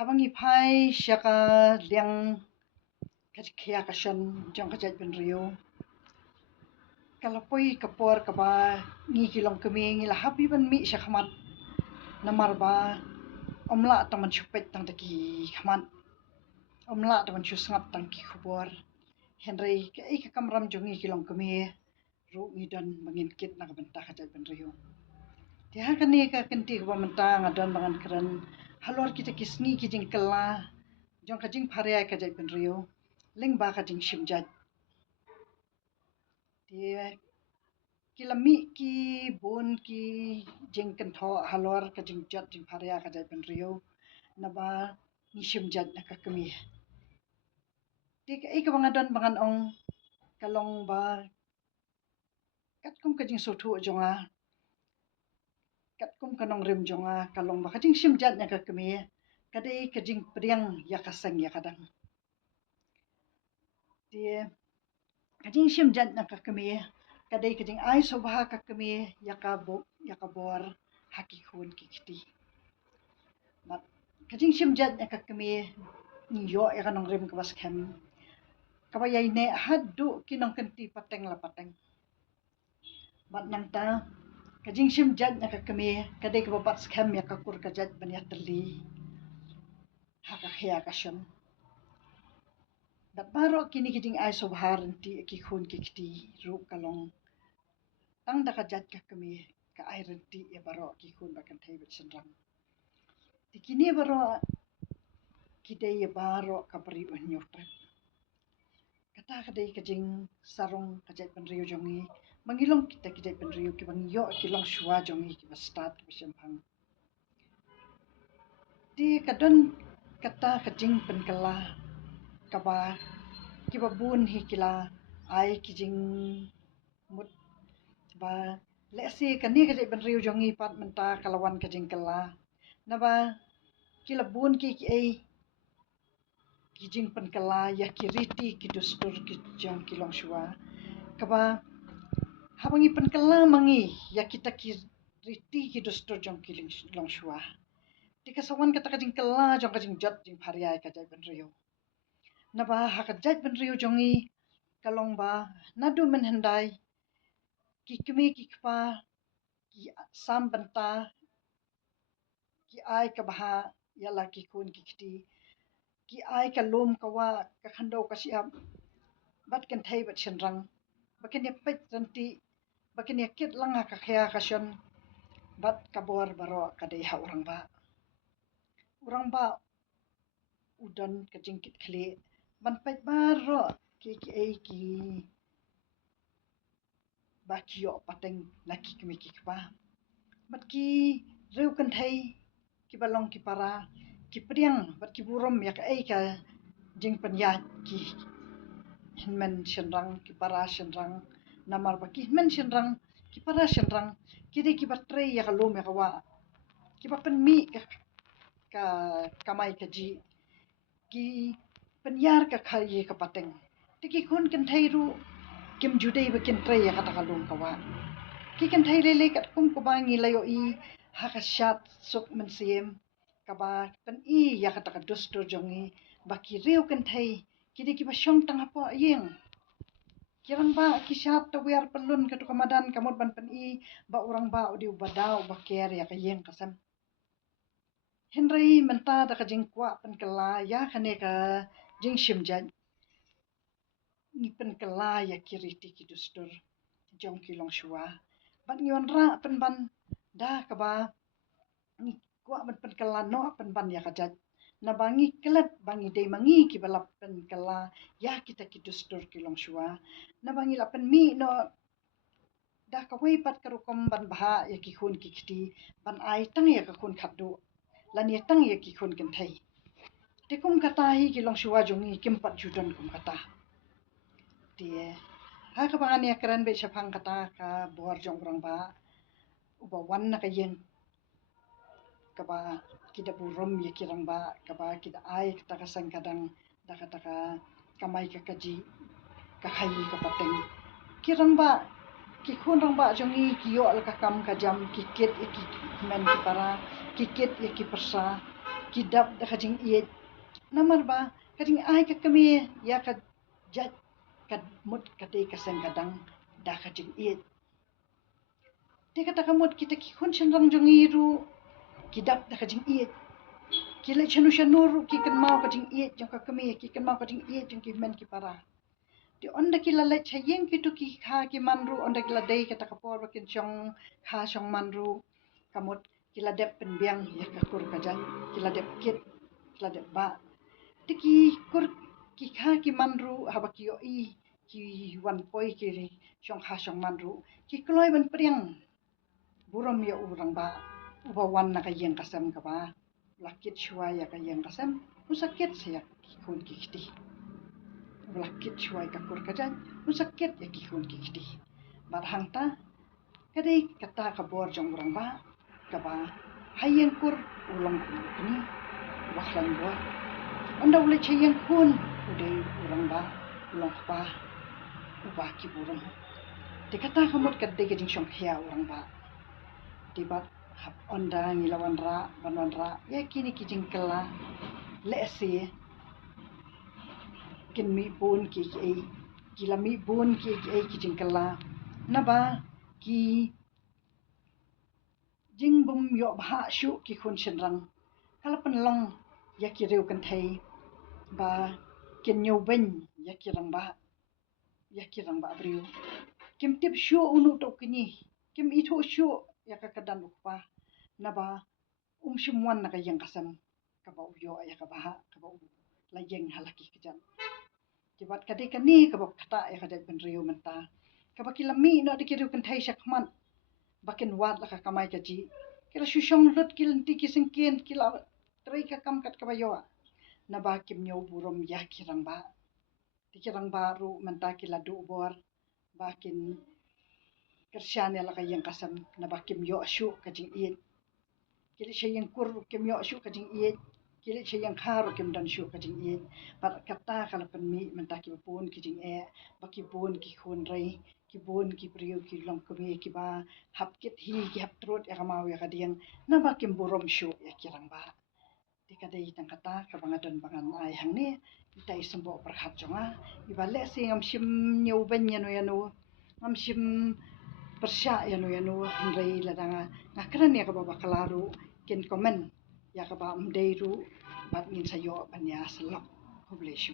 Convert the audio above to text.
Habang ipai syaka liang kaya kasyan jong kajat ben rio. Kalapoi kapor kaba ngi kilong kami ngi lahabi ban mi syakamat namar ba omla taman chupet tang taki kamat omla taman chusngat tang ki kubor Henry ka kamram jongi kilong kami ru ngidan bangin kit nak bentah kajat ben rio. Dia kan ni ka kenti ko mentang adan bangan keren halor kita kisni kijing kala jong kajing pharia kajat ben rio ling ba kajing shimjat dia kilami ki bon ki jing kentho halor kajing jat jing pharia kajat ben rio naba ni shimjat nak kami dia ka bangadan bangan ong kalong ba kat kum kajing sotu jonga kat kum kanong rim jonga kalong ba kajing shimjat nak kami kadai kajing priang ya kasang ya kadang dia kajing shimjat nak kami kadai kajing ai sobha ka kami yakabor haki khun kikti mat kajing shimjat nak kami yo ya kanong rim kabas khem kabayai ne haddu kinong kenti pateng la pateng mat nang ta kajing shimjat nak kami kadai kababat khem ya kakur kajat ban ya teli haka khya kasyon dat baro kini kajing ai sobhar ti ki khun kikti ru kalong tang da kajat ka kami ka ai renti ya baro ki khun bakan thai bet senrang tikini baro kidai ya baro kapri unyutra kata kadai kajing sarong kajat ben rio jongi mangilong kita kajat ben rio ki bang yo kilong shwa jongi ki start ki sempang di kadon kata kajing penkala kaba ki babun hi kila ai kijing mut ba lesi kani kajat ben rio jongi pat menta kalawan kajing kala naba kila bun ki ai kijing penkala ya kiriti kidustur ki jong kilong shwa kaba habangi penkala mangi ya kita kiriti kidustur jong kilong shwa dikasawan kata kajing kala jong kajing jat jing pharia kajat ben rio naba hakajat ben rio jongi kalong ba nadu menhendai ki kemi ki kpa ki sam benta ki ai ka baha yala ki kun ki kiti ki ai ka lom kawa ka khando ka siap bat kan thai bat chenrang bakin ya pet ranti bakin ya kit langa ka khya ka shon bat kabor baro kadai ha orang ba udan ka jingkit khli ban pet baro ki ai ki ba kiyo pateng laki kemi ki kpa bat ki reu kan thai ki balong ki para ki priang bat ki burom ya ka ai ka jing penya ki hinmen shenrang ki para shenrang namar ba ki hinmen shenrang ki para shenrang ki de ki batre ya ka lom ya ka wa ki ba pen mi ka kamai ka ji ki penyar ka khaye ka pateng tiki khun kan thai ru kim judai ba kin tre ya ka ta kalom ka wa ki kan thai lele kat kum ko bangi layo i haka shat sok men siem kaba pen i ya ka ta ka dostor jongi ba ki reu kan thai ki de ki ba shong tang apo yeng kirang ba ki shat to wer pelun ka to kamadan kamot ban pen i ba orang ba odi badau ba ker ya ka yeng kasam Henry menta da ka jing kwa pen kala ya khane ka jing shimjan ni pen kala ya kiriti ki dostor jong kilong shwa ban nyon ra pen ban da ka ba ni kwa ban pen kala no pen ban ya ka jat na bangi kelat bangi dei mangi ki balap pen kala ya kita ki dostor kilong shwa na bangi la pen mi no da ka wei pat karukom ban baha ya ki khun ki kiti ban ai tang ya ka khun khat do lan ya tang ya ki khun kan thai te kum kata hi kilong shwa jongi kim pat judan kum kata dia ha ka bangan ya kran be shapang kata ka bor jong rang ba uba wan na ka yen ka ba kita burom ya kirang ba ka ba kita ai kata ka sang kadang da kata ka kamai ka kaji ka khai ka pateng kirang ba ki khun rang ba jongi ki yo al ka kam ka jam ki ket ki men ki para ki ket ki persa kidap da kajing iet namar ba kajing ai ka kami ya ka jat kad mut kadai kasang kadang da kajing iet dia kata kamut kita kikun sendang jongiru kidap da kajing iet kila chanu shanuru kikan mau kajing iet jong ka kami kikan mau kajing iet jong ki men ki para di onda kila le chayeng kitu ki kha ki manru onda kila dei kata kapor bakin chong kha chong manru kamut kila dep penbiang ya ka kur kajan kila dep kit kila dep ba tiki kur ki kha ki manru haba ki yo i ki wan poi ki chong kha chong manru ki kloi ban priang buram ya urang ba uba wan na ka yeng kasam ka ba lakit shuai ya ka yeng kasam usakit saya ki kun ki kiti lakit shuai ka kur kajan usakit ya ki kun ki kiti bar hangta kadai kata ka bor jong urang ba ka ba hayeng kur ulang ni waklan bor onda ule chayeng kun udai urang ba ulang pa uba ki buram de kata kamut kadai ka jing shong khia urang ba tibat hap onda ngilawan ra banon ra ya kini ki jing kala le se kin mi bun ki ai kila mi bun ki ai ki jing kala na ba ki jing bum yo bha shu ki khun shenrang kala pen long ya ki reu kan thai ba kin nyu ben ya ki rang ba briu kim tip shu unu to kini kim I tho shu ya ka kadan ukpa na ba shumwan na ka yang kasam ka ba yo ya ka ba ka ba la yeng halaki kijan tibat kadai kani ka ba kata ya ka dai pen riu menta ka ba kilami no de ki reu kan thai shakman bakin wat la ka kamai ka ji kila shushong lut kil ti kisengken kila trai ka kam kat ka ba yo na ba kim nyo burom ya kirang ba tikirang baru menta kila du bor bakin kershan ya la ka yang kasam na ba kim yo shu ka jing iet kili shayeng kur kim yo shu ka jing iet kili shayeng khar kim dan shu ka jing iet par kata kala pen mi menta ki pun ki jing e ba ki pun ki khun rai ki bun ki priu ki long kami ki ba hap kit hi ki hap trut ya kamau ya kadiang na ba kim burom shu ya kirang ba tika dei tang kata ka bangadon bangan ai hang ni ita isumbo perhat jonga iba le si ngam shim nyau ben yanu ngam shim persya yanu ngrei ladanga ngakran ya ka baba kalaru ken komen ya ka ba mdeiru bat ngin sayo banya selok hublesh